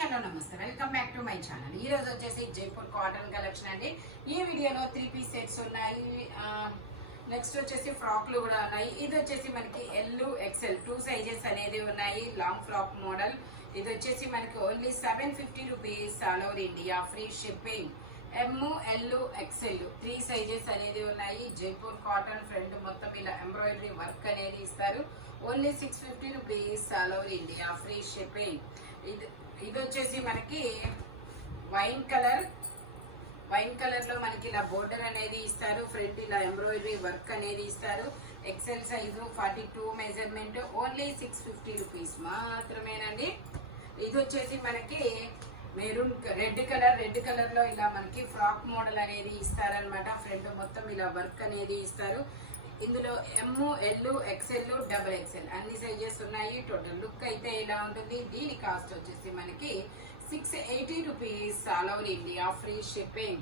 Hello నమస్తే, welcome back to my channel. ఈ రోజు వచ్చేసి జైపూర్ కాటన్ కలెక్షన్ అండి. ఈ వీడియోలో 3 పీస్ సెట్స్ ఉన్నాయి. నెక్స్ట్ వచ్చేసి ఫ్రాక్లు కూడా ఉన్నాయి. ఇది వచ్చేసి మనకి ఎల్ ఎక్సెల్ 2 సైజెస్ అనేది ఉన్నాయి. Long frock model. ఇది వచ్చేసి మనకి only 750 rupees all over India, free shipping. M L XL 3 sizes అనేది ఉన్నాయి. జైపూర్ కాటన్ ఫ్రంట్ మొత్తం ఇలా ఎంబ్రాయిడరీ వర్క్ అనేది ఇస్తారు. Only 650 rupees all over India, free shipping. ఇది వచ్చేసి మనకి వైన్ కలర్ లో మనకి ఇలా బోర్డర్ అనేది ఇస్తారు. ఫ్రంట్ ఇలా ఎంబ్రాయిడరీ వర్క్ అనేది ఇస్తారు. XL size 42 measurement. Only 650 rupees మాత్రమేనండి. ఇది వచ్చేసి మనకి మెరూన్ రెడ్ కలర్ లో ఇలా మనకి ఫ్రాక్ మోడల్ అనేది ఇస్తారనమాట. ఫ్రంట్ మొత్తం ఇలా వర్క్ అనేది ఇస్తారు. ఇందులో M L XL double XL అన్ని సైజెస్ ఉన్నాయి. టోటల్ లుక్ అయితే ఇలా ఉంటుంది. దీని కాస్ట్ వచ్చేసి మనకి 680 rupees all over India, free shipping.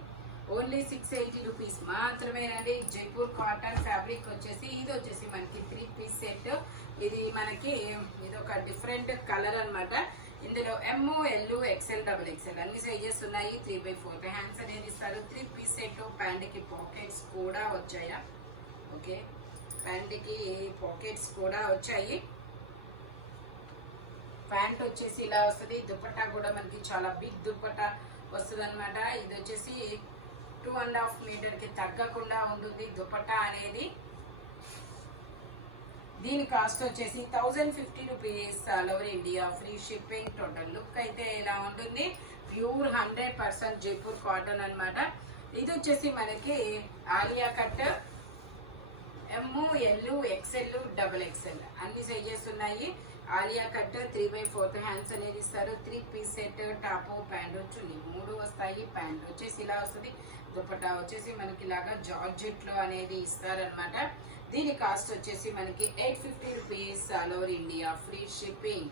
Only 680 rupees మాత్రమేనండి. జైపూర్ కాటన్ ఫ్యాబ్రిక్ వచ్చేసి ఇది వచ్చేసి మనకి 3 పీస్ సెట్. ఇది మనకి ఇది ఒక డిఫరెంట్ కలర్ అనమాట. ఇందులో M L XL double XL అన్ని సైజెస్ ఉన్నాయి. 3/4 హ్యాండ్స్ అనేది ఇస్తారు. 3 పీస్ సెట్. ప్యాంట్ కి పాకెట్స్ కూడా వచ్చాయా? ఓకే, ప్యాంట్ కి పాకెట్స్ కూడా వచ్చాయి. ప్యాంట్ వచ్చేసి ఇలా వస్తుంది. దుపట్టా కూడా మనకి చాలా బిగ్ దుపట్టా వస్తుంది అనమాట. ఇది వచ్చేసి 2.5 మీటర్ కి తగ్గకుండా ఉంటుంది దుపట్టా అనేది. దీని కాస్ట్ వచ్చేసి 1050 rupees all over India, free shipping. Total look అయితే ఇలా ఉంటుంది. ప్యూర్ 100% జైపూర్ కాటన్ అనమాట. ఇది వచ్చేసి మనకి Alia cut M L XL double XL అన్ని సైజెస్ ఉన్నాయి. ఆలియా కట్ 3/4 హ్యాండ్స్ అనేది ఇస్తారు. 3 piece set. Top pant chunni 3 వస్తాయి. ప్యాంట్ వచ్చేసి ఇలా వస్తుంది. దుపట్టా వచ్చేసి మనకి ఇలాగా జార్జెట్ లో అనేది ఇస్తారనమాట. దీని కాస్ట్ వచ్చేసి మనకి 850 rupees all over India, free shipping.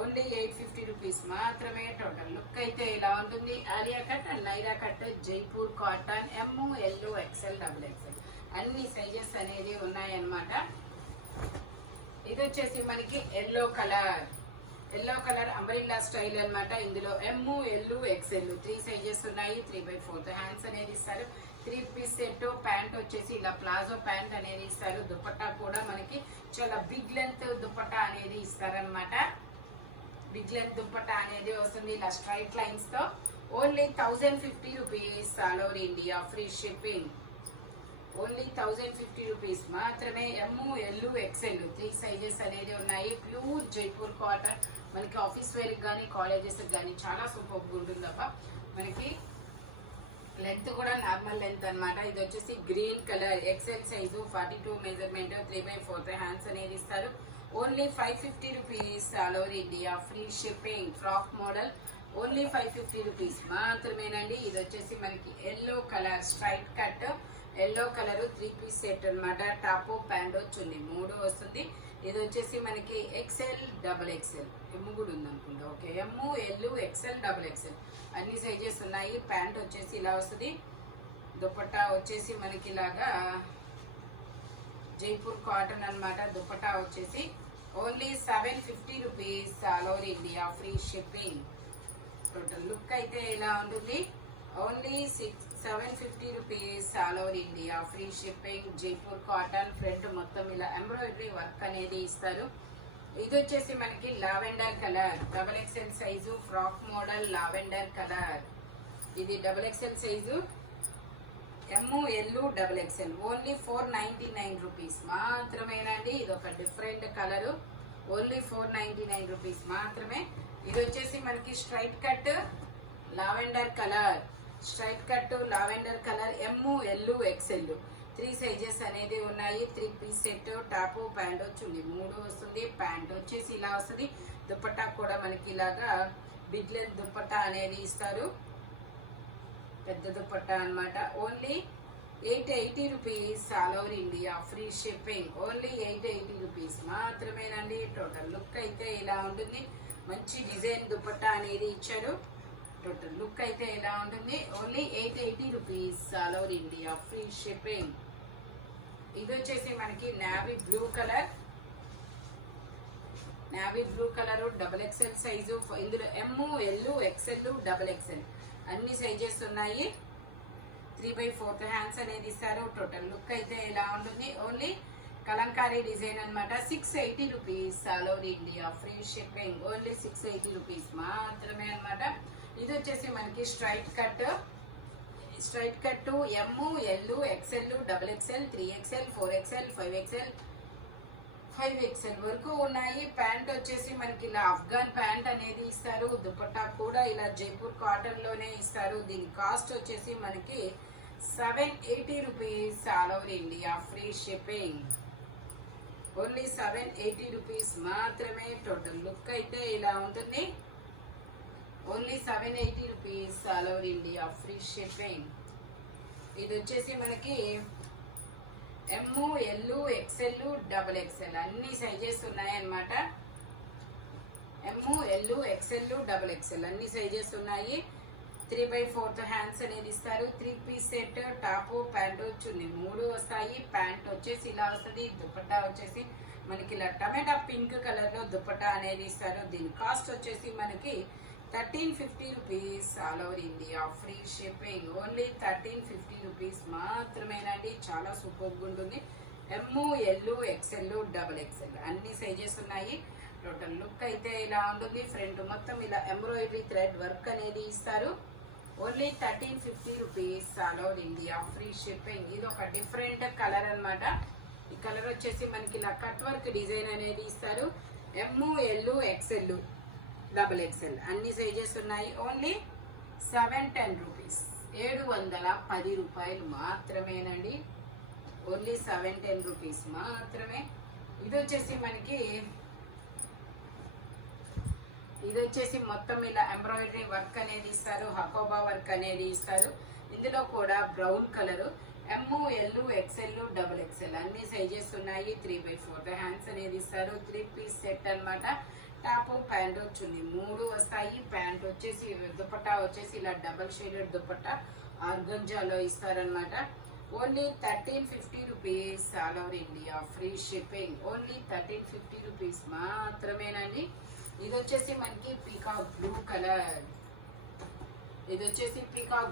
Only 850 rupees మాత్రమే. టోటల్ లుక్ అయితే ఇలా ఉంటుంది. Alia cut and Naira cut Jaipur cotton M L XL double XL అన్ని సైజెస్ అనేది ఉన్నాయన్నమాట. ఇది వచ్చేసి మనకి ఎల్లో కలర్ అంబ్రెల్లా స్టైల్ అనమాట. ఇందులో ఎమ్ ఎల్ ఎక్సెల్ 3 సైజెస్ ఉన్నాయి. 3/4 హ్యాండ్స్ అనేది ఇస్తారు. 3 పీస్ సెట్. ప్యాంట్ వచ్చేసి ఇలా ప్లాజో ప్యాంట్ అనేది ఇస్తారు. దుపట్టా కూడా మనకి చాలా బిగ్ లెంత్ దుపట్టా అనేది ఇస్తారనమాట. బిగ్ లెంత్ దుపట్టా అనేది వస్తుంది ఇలా స్ట్రైట్ లైన్స్ తో. Only 1050 rupees all over India, free shipping. Only 1050 rupees మాత్రమే. ఎమ్ ఎల్ ఎక్సెల్ 3 సైజెస్ అనేది ఉన్నాయి. Pure Jaipur cotton. మనకి ఆఫీస్ వేర్ కానీ కాలేజెస్ కానీ చాలా సూపర్ ఉంటుంది తప్ప మనకి లెంత్ కూడా నార్మల్ లెంత్ అనమాట. ఇది వచ్చేసి green colour XL size 42 measurement. 3/4 hands అనేది ఇస్తారు. Only 550 rupees all over India, free shipping. Frock model. Only 550 rupees మాత్రమేనండి. ఇది వచ్చేసి మనకి yellow colour straight cut. Yellow colour 3 piece set అనమాట. టాప్ ప్యాంట్ చున్నీ 3 వస్తుంది. ఇది వచ్చేసి మనకి ఎక్సెల్ డబుల్ ఎక్సెల్ ఎమ్ కూడా ఉంది అనుకుంటా. Okay, M L XL double XL అన్ని సైజెస్ ఉన్నాయి. ప్యాంట్ వచ్చేసి ఇలా వస్తుంది. దుపట్టా వచ్చేసి మనకి ఇలాగా జైపూర్ కాటన్ అనమాట. దుపట్టా వచ్చేసి only 750 rupees all over India, free shipping. Total look అయితే ఇలా ఉంటుంది. Only 750 rupees all over India, free shipping. Jaipur cotton front మొత్తం ఇలా ఎంబ్రాయిడరీ వర్క్ అనేది ఇస్తారు. ఇది వచ్చేసి మనకి lavender colour double XL size frock model. Lavender colour ఇది double XL size. M L double XL. Only 499 rupees మాత్రమేనండి. ఇది ఒక డిఫరెంట్ కలర్. ఓన్లీ 499 రూపీస్ మాత్రమే. ఇది వచ్చేసి మనకి straight cut lavender colour. Straight cut lavender colour M L XL 3 sizes అనేది ఉన్నాయి. 3 piece set. Top pant chunni 3 వస్తుంది. ప్యాంట్ వచ్చేసి ఇలా వస్తుంది. దుపట్టా కూడా మనకి ఇలాగా బిగ్ లెంత్ దుపట్టా అనేది ఇస్తారు. పెద్ద దుపట్టా అనమాట. Only 880 rupees all over India, free shipping. Only 880 rupees మాత్రమేనండి. టోటల్ లుక్ అయితే ఇలా ఉంటుంది. మంచి డిజైన్ దుపట్టా అనేది ఇచ్చారు. టోటల్ లుక్ అయితే ఇలా ఉంటుంది. Only 880 rupees all over India, free shipping. ఇది వచ్చేసి మనకి navy blue colour navy blue colour, double XL size. ఇందులో M, L, XL, double XL అన్ని సైజెస్ ఉన్నాయి. 3/4 హ్యాండ్స్ అనేది ఇస్తారు. టోటల్ లుక్ అయితే ఇలా ఉంటుంది. ఓన్లీ కలంకారీ డిజైన్ అనమాట. 680 rupees all over India, free shipping. Only 680 rupees మాత్రమే అనమాట. ఇది వచ్చేసి మనకి straight cut M, L, XL, double XL, 3XL, 4XL, 5XL వరకు ఉన్నాయి. ప్యాంట్ వచ్చేసి మనకి ఇలా అఫ్ఘాన్ ప్యాంట్ అనేది ఇస్తారు. దుపట్టా కూడా ఇలా జైపూర్ కాటన్ లోనే ఇస్తారు. దీని కాస్ట్ వచ్చేసి మనకి 780 rupees all over India, free shipping. Only 780 rupees మాత్రమే. టోటల్ లుక్ అయితే ఇలా ఉంటుంది. Only 780 rupees all over India, free shipping. ఇది వచ్చేసి మనకి ఎమ్, ఎల్, ఎక్సెల్, డబల్ ఎక్సెల్ అన్ని సైజెస్ ఉన్నాయన్నమాట. ఎమ్, ఎల్, ఎక్సెల్, డబల్ ఎక్సెల్ అన్ని సైజెస్ ఉన్నాయి. 3/4 హ్యాండ్స్ అనేది ఇస్తారు. 3 piece set, top, pant, chunni 3 వస్తాయి. ప్యాంట్ వచ్చేసి ఇలా వస్తుంది. దుపట్టా వచ్చేసి మనకి ఇలా టమాటా పింక్ కలర్ లో దుపట్టా అనేది ఇస్తారు. దీని కాస్ట్ వచ్చేసి మనకి 1350 rupees all over India, free shipping. Only 1350 rupees మాత్రమేనండి. చాలా సూపర్గా ఉంటుంది. M, L, XL, double XL అన్ని సైజెస్ ఉన్నాయి. టోటల్ లుక్ అయితే ఇలా ఉంటుంది. ఫ్రంట్ మొత్తం ఇలా ఎంబ్రాయిడరీ థ్రెడ్ వర్క్ అనేది ఇస్తారు. Only 1350 rupees all over India, free shipping. ఇది ఒక డిఫరెంట్ కలర్ అనమాట. ఈ కలర్ వచ్చేసి మనకి ఇలా కట్ వర్క్ డిజైన్ అనేది ఇస్తారు. ఎమ్, ఎల్, ఎక్సెల్, డబల్ ఎక్సెల్ అన్ని సైజెస్ ఉన్నాయి. ఓన్లీ 710 రూపీస్, 710 రూపాయలు మాత్రమేనండి. ఓన్లీ 710 రూపీస్ మాత్రమే. ఇది వచ్చేసి మొత్తం ఇలా ఎంబ్రాయిడరీ వర్క్ అనేది ఇస్తారు. హకోబా వర్క్ అనేది ఇస్తారు. ఇందులో కూడా brown colour. M, L, XL, double XL అన్ని సైజెస్ ఉన్నాయి. 3/4 హ్యాండ్స్ అనేది ఇస్తారు. 3 పీస్ సెట్ అనమాట. టాపు, ప్యాంటు, చున్నీ 3 వస్తాయి. ప్యాంట్ వచ్చేసి దుపట్టా వచ్చేసి ఇలా డబల్ షేడెడ్ దుపట్టా ఆర్గంజాలో ఇస్తారనమాట. Only 1350 rupees all over India, free shipping. Only 1350 rupees మాత్రమేనండి. ఇది వచ్చేసి మనకి peacock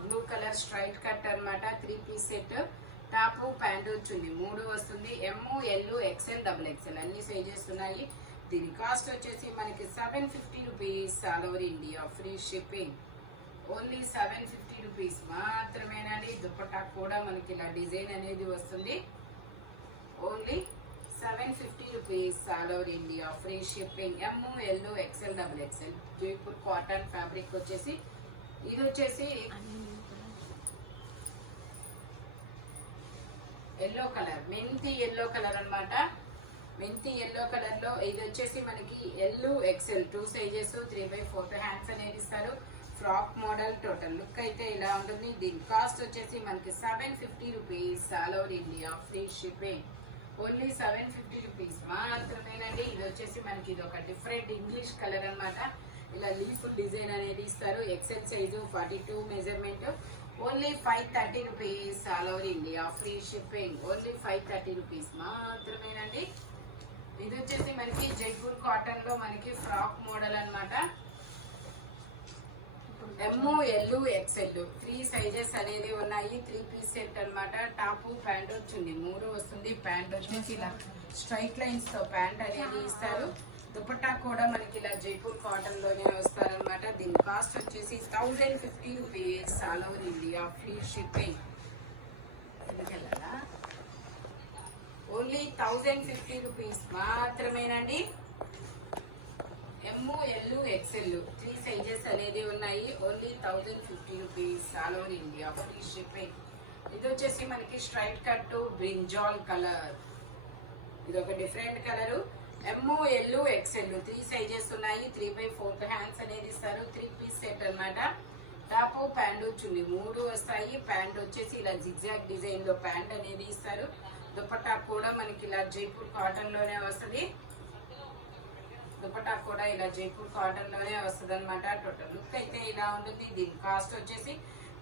blue colour straight cut అనమాట. 3 piece set, top, pant, chunni 3 వస్తుంది. M, L, XL, double XL అన్ని సైజెస్ ఉన్నాయి. దీని కాస్ట్ వచ్చేసి మనకి 750 rupees all over India, free shipping. Only 750 rupees మాత్రమేనండి. దుపట్టా కూడా మనకి ఇలా డిజైన్ అనేది వస్తుంది. Only 750 rupees all over India, free shipping. M, L, XL, double XL Jaipur cotton fabric వచ్చేసి ఇది వచ్చేసి ఎల్లో కలర్, మెంతి ఎల్లో కలర్ అనమాట. మెంతి ఎల్లో కలర్ లో ఇది వచ్చేసి మనకి ఎల్, ఎక్సెల్ 2 సైజెస్, 3/4 హ్యాండ్స్ అనేది ఇస్తారు. Frock model. టోటల్ లుక్ అయితే ఇలా ఉంటుంది. దీని కాస్ట్ వచ్చేసి మనకి 750 rupees all over India, free shipping. Only 750 rupees మాత్రమేనండి. ఇది వచ్చేసి మనకి ఇది ఒక డిఫరెంట్ ఇంగ్లీష్ కలర్ అనమాట. ఇలా లీఫ్ డిజైన్ అనేది ఇస్తారు. XL size 42 measurement. Only 530 rupees all over India, free shipping. Only 530 rupees మాత్రమేనండి. ఇది వచ్చేసి మనకి జైపూర్ కాటన్ లో మనకి ఫ్రాక్ మోడల్ అనమాట. ఎమ్, ఎల్, ఎక్సెల్ 3 సైజెస్ అనేది ఉన్నాయి. 3 పీస్ సెట్ అనమాట. టాపు, ప్యాంట్, చున్నీ 3 వస్తుంది. ప్యాంట్ వచ్చేసి ఇలా స్ట్రైట్ లైన్స్ తో ప్యాంట్ అనేది ఇస్తారు. దుపట్టా కూడా మనకి ఇలా జైపూర్ కాటన్ లోనే వస్తారనమాట. దీని కాస్ట్ వచ్చేసి 1050 rupees all over India, free shipping. Only 1050 rupees మాత్రమేనండి. ఎమ్, ఎల్, ఎక్సెల్ 3 సైజెస్ అనేది ఉన్నాయి. Only 1050 rupees all over India, free shipping. ఇది వచ్చేసి మనకి స్ట్రైట్ కట్ బ్రింజాల్ కలర్. ఇది ఒక different colour. M, L, XL 3 sizes ఉన్నాయి. 3/4 హ్యాండ్స్ అనేది ఇస్తారు. 3 పీస్ సెట్ అనమాట. టాపు, ప్యాంటు, చున్నీ 3 వస్తాయి. ప్యాంట్ వచ్చేసి ఇలా జిగ్జాగ్ డిజైన్ లో ప్యాంట్ అనేది ఇస్తారు. దుపట్టా కూడా మనకి ఇలా జైపూర్ కాటన్ లోనే వస్తుంది. దుపట్టా కూడా ఇలా జైపూర్ కాటన్ లోనే వస్తుంది అనమాట. టోటల్ లుక్ అయితే ఇలా ఉంటుంది. దీని కాస్ట్ వచ్చేసి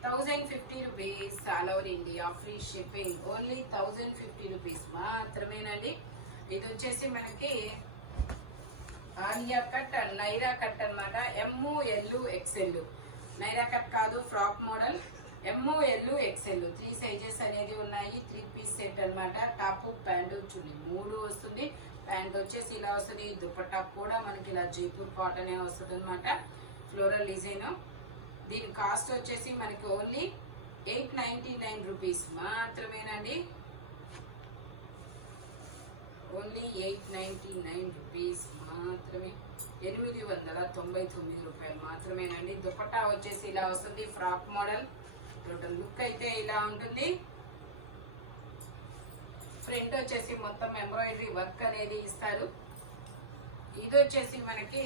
1050 rupees all over India, free shipping. Only 1050 rupees మాత్రమేనండి. ఇది వచ్చేసి మనకి Alia cut and Naira cut అనమాట. M L XL, Naira cut కాదు, frock model. M L XL 3 sizes అనేది ఉన్నాయి. 3 పీస్ సెట్ అనమాట. టాప్ ప్యాంటు చున్నీ 3 వస్తుంది. ప్యాంట్ వచ్చేసి ఇలా వస్తుంది. దుపట్టా కూడా మనకి ఇలా జైపూర్ కాటన్ వస్తుంది అనమాట. Floral design. దీని కాస్ట్ వచ్చేసి మనకి ఓన్లీ 899 రూపీస్ మాత్రమేనండి. ఓన్లీ 899 రూపీస్ మాత్రమే. 899 రూపాయలు మాత్రమేనండి. దుపట్టా వచ్చేసి ఇలా వస్తుంది. Frock model. టోటల్ లుక్ అయితే ఇలా ఉంటుంది. ఫ్రంట్ వచ్చేసి మొత్తం ఎంబ్రాయిడరీ వర్క్ అనేది ఇస్తారు. ఇది వచ్చేసి మనకి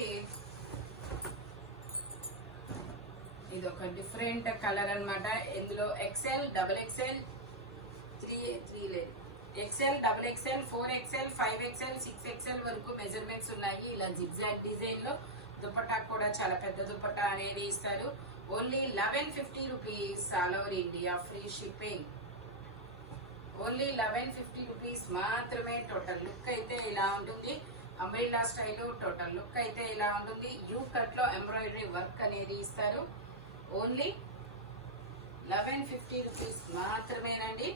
ఇది ఒక డిఫరెంట్ కలర్ అన్నమాట. ఇందులో ఎక్సెల్, డబుల్ ఎక్సెల్, 3 లేదు, XL, double XL, 4XL, 5XL, 6XL వరకు మెజర్మెంట్స్ ఉన్నాయి. ఇలా జిగ్జాగ్ డిజైన్ లో దుపట్టా కూడా చాలా పెద్ద దుపట్టా అనేది ఇస్తారు. Only 1150 rupees. All over India free shipping. Only 1150 rupees మాత్రమే. టోటల్ లుక్ అయితే ఇలా ఉంటుంది. Umbrella style. టోటల్ లుక్ అయితే ఇలా ఉంటుంది. యూ కట్ లో ఎంబ్రాయిడరీ వర్క్ అనేది ఇస్తారు. ఓన్లీ 1150 రూపీస్ మాత్రమేనండి.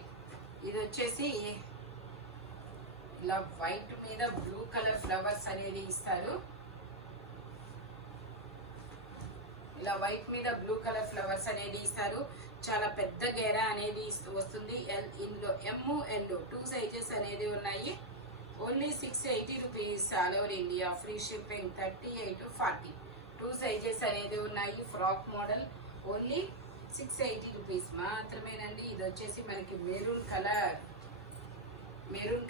ఇది వచ్చేసి ఇలా వైట్ మీద బ్లూ కలర్ ఫ్లవర్స్ అనేది ఇస్తారు. ఇలా వైట్ మీద బ్లూ కలర్ ఫ్లవర్స్ అనేది ఇస్తారు. చాలా పెద్ద గేరా అనేది వస్తుంది. ఇందులో ఎమ్ము ఎల్లు 2 సైజెస్ అనేది ఉన్నాయి. Only 680 rupees. All over India free shipping. 38 to 40 2 sizes అనేది ఉన్నాయి. Frock model. ఓన్లీ 680 రూపీస్ మాత్రమేనండి. ఇది వచ్చేసి మనకి maroon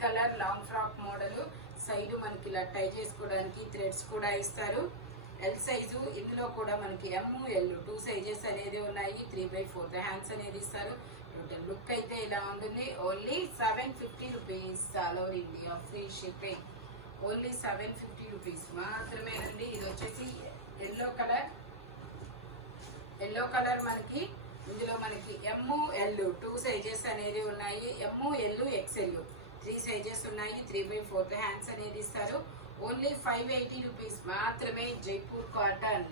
colour long frock model. Side మనకి ఇలా టై చేసుకోవడానికి థ్రెడ్స్ కూడా ఇస్తారు. L size. ఇందులో కూడా మనకి ఎమ్ము ఎల్లు 2 సైజెస్ అనేది ఉన్నాయి. 3/4 హ్యాండ్స్ అనేది ఇస్తారు. టోటల్ లుక్ అయితే ఇలా ఉంటుంది. Only 750 rupees. All over India free shipping. Only 750 rupees మాత్రమేనండి. ఇది వచ్చేసి ఎల్లో కలర్ మనకి. ఇందులో మనకి ఎమ్ము ఎల్లు 2 సైజెస్ అనేది ఉన్నాయి. ఎమ్ము ఎల్లు ఎక్సెల్ 3 సైజెస్ ఉన్నాయి. 3/4 హ్యాండ్స్ అనేది ఇస్తారు. ఓన్లీ 580 రూపీస్ మాత్రమే. జైపూర్ కాటన్.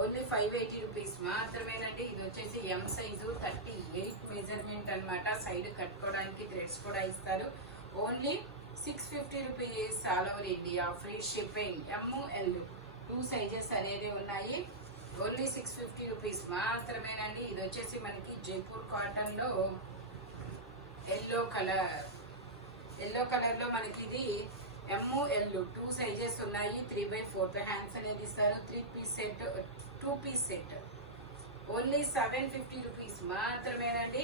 ఓన్లీ 580 రూపీస్ మాత్రమేనండి. ఇది వచ్చేసి ఎం సైజు 38 మెజర్మెంట్ అనమాట. సైడ్ కట్టుకోవడానికి థ్రెడ్స్ కూడా ఇస్తారు. Only 650 rupees. All over India free shipping. M ఎల్లు 2 సైజెస్ అనేది ఉన్నాయి. ఓన్లీ 650 రూపీస్ మాత్రమేనండి. ఇది వచ్చేసి మనకి జైపూర్ కాటన్ లో ఎల్లో కలర్ లో మనకి ఇది ఎమ్ము ఎల్లు 2 సైజెస్ ఉన్నాయి. 3/4 హ్యాండ్స్ అనేది ఇస్తారు. 2 పీస్ సెట్. ఓన్లీ 750 రూపీస్ మాత్రమేనండి.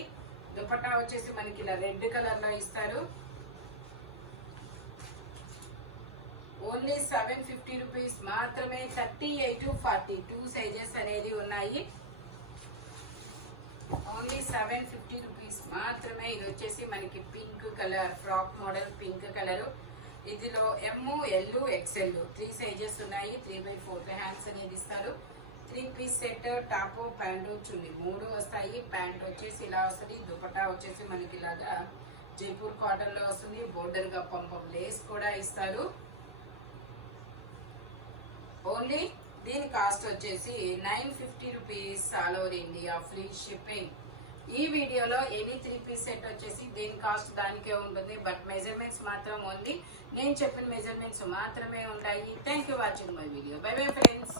దుపట్టా వచ్చేసి మనకి ఇలా రెడ్ కలర్ లో ఇస్తారు. ఓన్లీ 750 రూపీస్ మాత్రమే. 38 to 40 2 సైజెస్ అనేది ఉన్నాయి. ఓన్లీ 750 రూపీస్ మాత్రమే. ఇది వచ్చేసి మనకి pink colour frock model. Pink colour. ఇందులో ఎమ్ము ఎల్లు ఎక్సెల్ 3 సైజెస్ ఉన్నాయి. 3/4 హ్యాండ్స్ అనేది ఇస్తారు. 3 piece set. Top pant chunni 3 వస్తాయి. ప్యాంట్ వచ్చేసి ఇలా వస్తుంది. దుపట్టా వచ్చేసి మనకి ఇలాగా జైపూర్ కాటన్ లో వస్తుంది. బోర్డర్ గా పంపం లేస్ కూడా ఇస్తారు. ఓన్లీ దీని కాస్ట్ వచ్చేసి 950 rupees. All over India free shipping. ఈ వీడియోలో ఎనీ 3 పీస్ సెట్ వచ్చేసి దీని కాస్ట్ దానికే ఉంటుంది. బట్ మెజర్మెంట్స్ మాత్రం ఓన్లీ నేను చెప్పిన మెజర్మెంట్స్ మాత్రమే ఉంటాయి. Thank you watching my video. By bye friends.